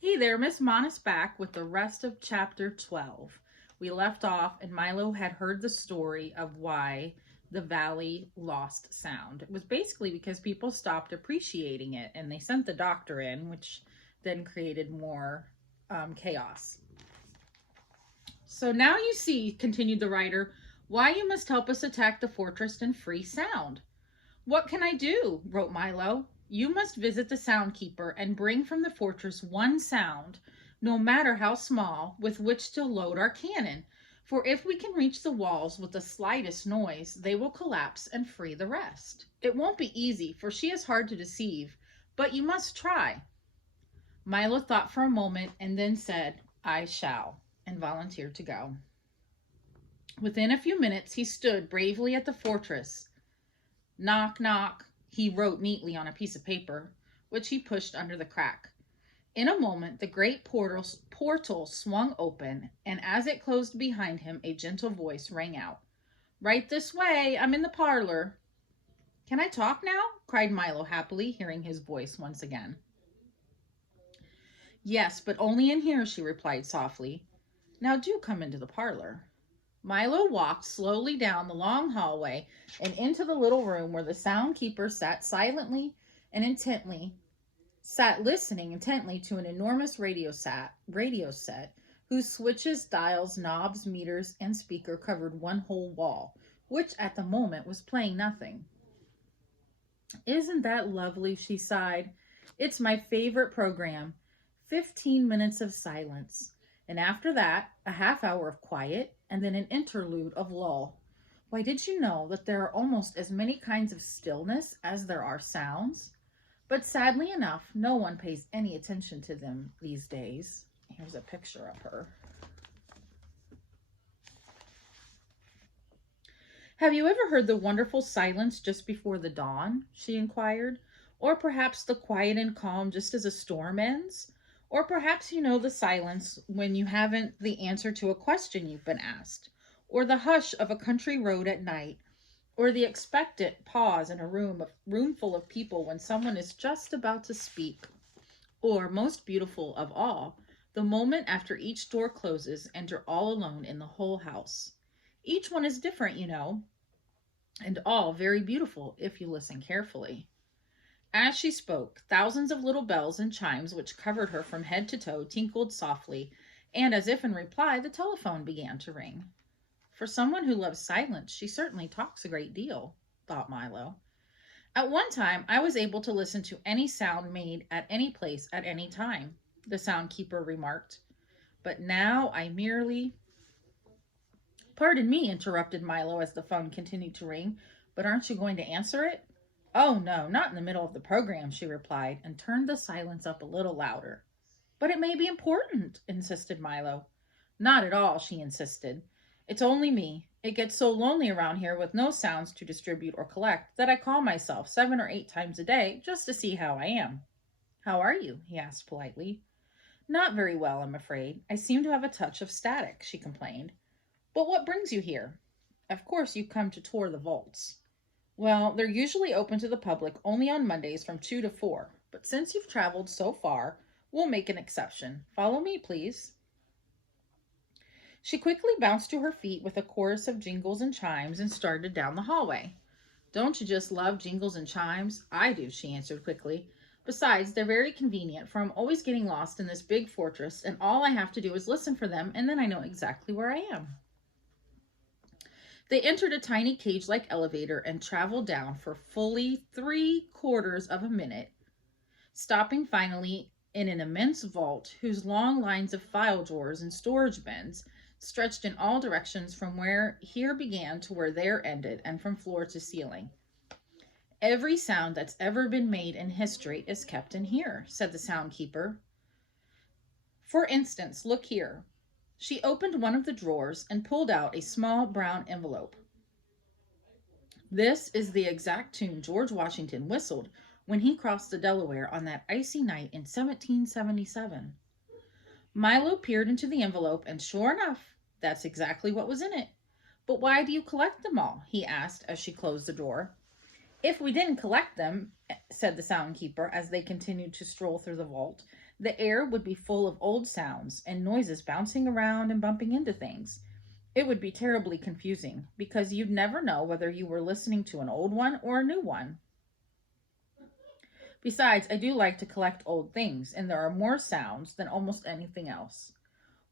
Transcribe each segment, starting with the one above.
Hey there, Miss Monis back with the rest of chapter 12. We left off, and Milo had heard the story of why the valley lost sound. It was basically because people stopped appreciating it and they sent the doctor in, which then created more chaos. So now you see, continued the writer, why you must help us attack the fortress and free sound. What can I do? Wrote Milo. You must visit the Soundkeeper and bring from the fortress one sound, no matter how small, with which to load our cannon. For if we can reach the walls with the slightest noise, they will collapse and free the rest. It won't be easy, for she is hard to deceive, but you must try. Milo thought for a moment and then said, I shall, and volunteered to go. Within a few minutes, he stood bravely at the fortress. Knock, knock, he wrote neatly on a piece of paper, which he pushed under the crack. In a moment, the great portal swung open, and as it closed behind him, a gentle voice rang out. Right this way, I'm in the parlor. Can I talk now? Cried Milo happily, hearing his voice once again. Yes, but only in here, she replied softly. Now do come into the parlor. Milo walked slowly down the long hallway and into the little room where the Soundkeeper sat listening intently to an enormous radio set whose switches, dials, knobs, meters, and speaker covered one whole wall, which at the moment was playing nothing. Isn't that lovely? She sighed. It's my favorite program. 15 minutes of silence. And after that, a half hour of quiet, and then an interlude of lull. Why, did you know that there are almost as many kinds of stillness as there are sounds? But sadly enough, no one pays any attention to them these days. Here's a picture of her. Have you ever heard the wonderful silence just before the dawn? She inquired. Or perhaps the quiet and calm just as a storm ends? Or perhaps you know the silence when you haven't the answer to a question you've been asked, or the hush of a country road at night, or the expectant pause in a room full of people when someone is just about to speak, or most beautiful of all, the moment after each door closes and you're all alone in the whole house. Each one is different, you know, and all very beautiful if you listen carefully. As she spoke, thousands of little bells and chimes which covered her from head to toe tinkled softly, and as if in reply, the telephone began to ring. For someone who loves silence, she certainly talks a great deal, thought Milo. At one time, I was able to listen to any sound made at any place at any time, the Soundkeeper remarked. But now I merely... Pardon me, interrupted Milo as the phone continued to ring, but aren't you going to answer it? Oh, no, not in the middle of the program, she replied, and turned the silence up a little louder. But it may be important, insisted Milo. Not at all, she insisted. It's only me. It gets so lonely around here with no sounds to distribute or collect that I call myself 7 or 8 times a day just to see how I am. How are you? He asked politely. Not very well, I'm afraid. I seem to have a touch of static, she complained. But what brings you here? Of course you've come to tour the vaults. Well, they're usually open to the public only on Mondays from 2 to 4. But since you've traveled so far, we'll make an exception. Follow me, please. She quickly bounced to her feet with a chorus of jingles and chimes and started down the hallway. Don't you just love jingles and chimes? I do, she answered quickly. Besides, they're very convenient, for I'm always getting lost in this big fortress, and all I have to do is listen for them, and then I know exactly where I am. They entered a tiny cage-like elevator and traveled down for fully 3/4 of a minute, stopping finally in an immense vault whose long lines of file drawers and storage bins stretched in all directions from where here began to where there ended, and from floor to ceiling. Every sound that's ever been made in history is kept in here, said the Soundkeeper. For instance, look here. She opened one of the drawers and pulled out a small brown envelope. This is the exact tune George Washington whistled when he crossed the Delaware on that icy night in 1777. Milo peered into the envelope, and sure enough, that's exactly what was in it. But why do you collect them all? He asked as she closed the door. If we didn't collect them, said the Soundkeeper as they continued to stroll through the vault, The air would be full of old sounds and noises bouncing around and bumping into things. It would be terribly confusing because you'd never know whether you were listening to an old one or a new one. Besides, I do like to collect old things, and there are more sounds than almost anything else.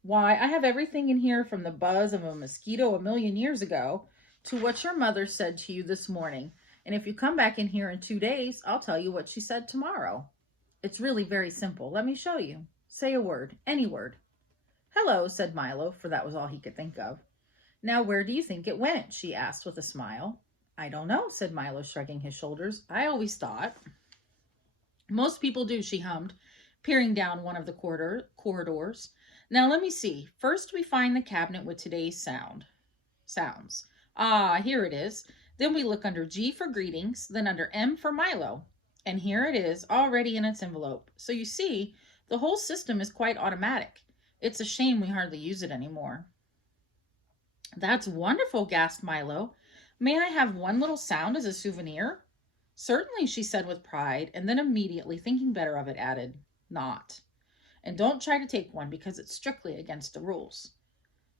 Why, I have everything in here from the buzz of a mosquito a million years ago to what your mother said to you this morning. And if you come back in here in 2 days, I'll tell you what she said tomorrow. It's really very simple. Let me show you. Say a word, any word. Hello, said Milo, for that was all he could think of. Now, where do you think it went? She asked with a smile. I don't know, said Milo, shrugging his shoulders. I always thought. Most people do, she hummed, peering down one of the corridors. Now let me see. First we find the cabinet with today's sounds. Ah, here it is. Then we look under G for greetings, then under M for Milo. And here it is, already in its envelope. So you see, the whole system is quite automatic. It's a shame we hardly use it anymore. That's wonderful, gasped Milo. May I have one little sound as a souvenir? Certainly, she said with pride, and then immediately, thinking better of it, added, not. And don't try to take one because it's strictly against the rules.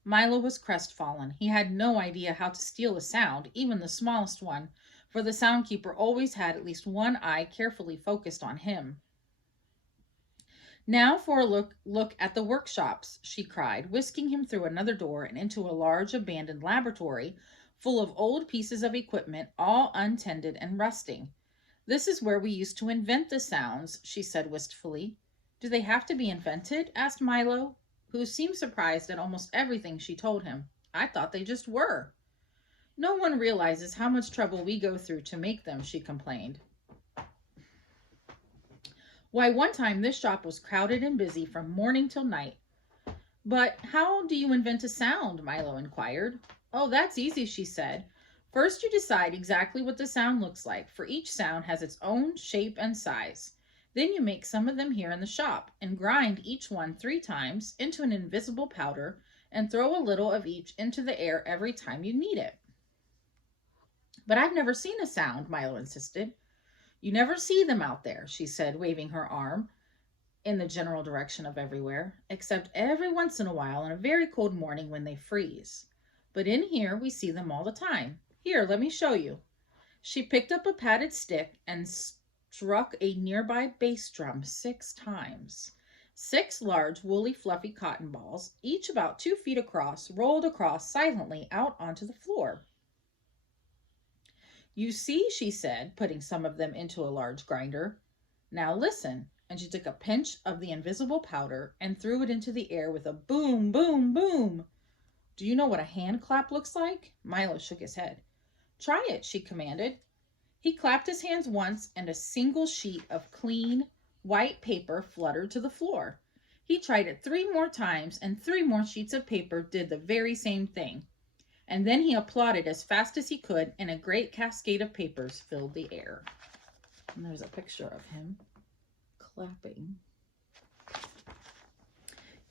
Milo was crestfallen. He had no idea how to steal a sound, even the smallest one, for the soundkeeper always had at least one eye carefully focused on him. Now for a look at the workshops, she cried, whisking him through another door and into a large abandoned laboratory full of old pieces of equipment, all untended and rusting. This is where we used to invent the sounds, she said wistfully. Do they have to be invented? Asked Milo, who seemed surprised at almost everything she told him. I thought they just were. No one realizes how much trouble we go through to make them, she complained. Why, one time this shop was crowded and busy from morning till night. But how do you invent a sound? Milo inquired. Oh, that's easy, she said. First, you decide exactly what the sound looks like, for each sound has its own shape and size. Then you make some of them here in the shop and grind each one 3 times into an invisible powder and throw a little of each into the air every time you need it. But I've never seen a sound, Milo insisted. You never see them out there, she said, waving her arm in the general direction of everywhere, except every once in a while on a very cold morning when they freeze. But in here we see them all the time. Here, let me show you. She picked up a padded stick and struck a nearby bass drum 6 times. 6 large, woolly, fluffy cotton balls, each about 2 feet across, rolled across silently out onto the floor. You see, she said, putting some of them into a large grinder. Now listen. And she took a pinch of the invisible powder and threw it into the air with a boom, boom, boom. Do you know what a hand clap looks like? Milo shook his head. Try it, she commanded. He clapped his hands once, and a single sheet of clean, white paper fluttered to the floor. He tried it 3 more times, and 3 more sheets of paper did the very same thing. And then he applauded as fast as he could, and a great cascade of papers filled the air. And there's a picture of him clapping.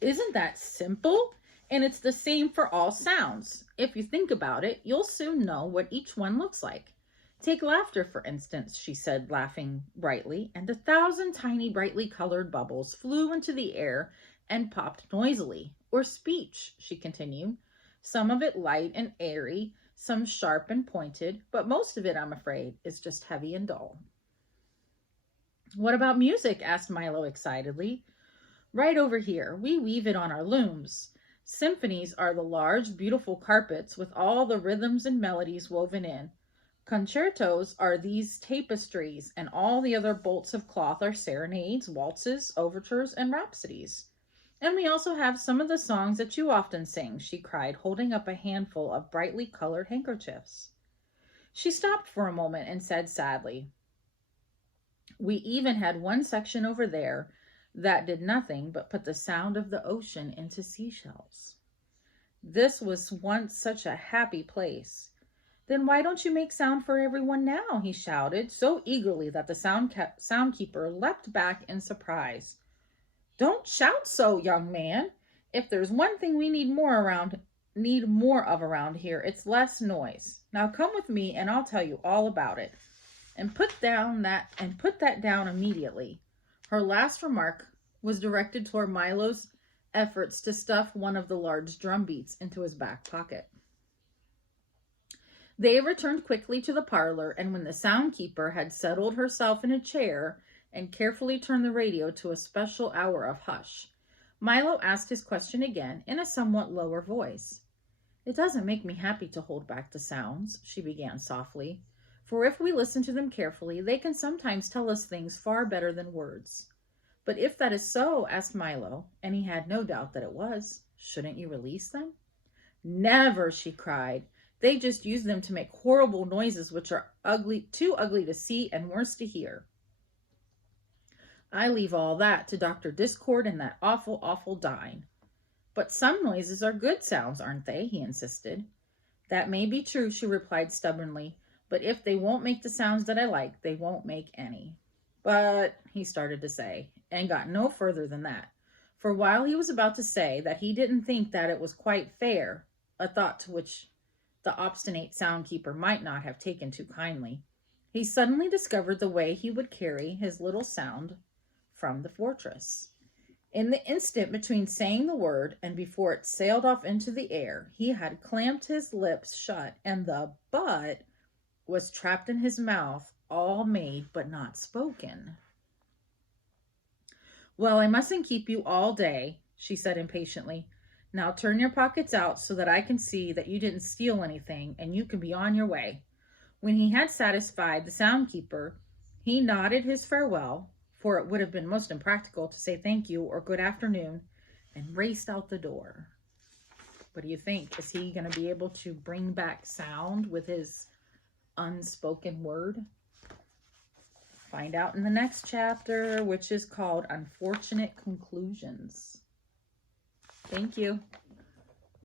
Isn't that simple? And it's the same for all sounds. If you think about it, you'll soon know what each one looks like. Take laughter, for instance, she said, laughing brightly, and 1,000 tiny brightly colored bubbles flew into the air and popped noisily. Or speech, she continued, some of it light and airy, some sharp and pointed, but most of it, I'm afraid, is just heavy and dull. What about music? Asked Milo excitedly. Right over here. We weave it on our looms. Symphonies are the large, beautiful carpets with all the rhythms and melodies woven in. Concertos are these tapestries, and all the other bolts of cloth are serenades, waltzes, overtures, and rhapsodies. And we also have some of the songs that you often sing, she cried, holding up a handful of brightly colored handkerchiefs. She stopped for a moment and said sadly, we even had one section over there that did nothing but put the sound of the ocean into seashells. This was once such a happy place. Then why don't you make sound for everyone now? He shouted so eagerly that the soundkeeper leapt back in surprise. Don't shout so, young man. If there's one thing we need more of around here, it's less noise. Now come with me and I'll tell you all about it. And put that down immediately. Her last remark was directed toward Milo's efforts to stuff one of the large drum beats into his back pocket. They returned quickly to the parlor, and when the soundkeeper had settled herself in a chair and carefully turned the radio to a special hour of hush, Milo asked his question again in a somewhat lower voice. "It doesn't make me happy to hold back the sounds," she began softly, "for if we listen to them carefully, they can sometimes tell us things far better than words." "But if that is so," asked Milo, and he had no doubt that it was, "shouldn't you release them?" "Never," she cried. "They just use them to make horrible noises which are too ugly to see and worse to hear. I leave all that to Dr. Discord and that awful, awful Dine." "But some noises are good sounds, aren't they?" he insisted. "That may be true," she replied stubbornly, "but if they won't make the sounds that I like, they won't make any." "But," he started to say, and got no further than that. For while he was about to say that he didn't think that it was quite fair, a thought to which the obstinate soundkeeper might not have taken too kindly, he suddenly discovered the way he would carry his little sound from the fortress. In the instant between saying the word and before it sailed off into the air, he had clamped his lips shut, and the "but" was trapped in his mouth, all made but not spoken. "Well, I mustn't keep you all day," she said impatiently. "Now turn your pockets out so that I can see that you didn't steal anything, and you can be on your way." When he had satisfied the soundkeeper, he nodded his farewell, for it would have been most impractical to say thank you or good afternoon, and raced out the door. What do you think? Is he going to be able to bring back sound with his unspoken word? Find out in the next chapter, which is called Unfortunate Conclusions. Thank you.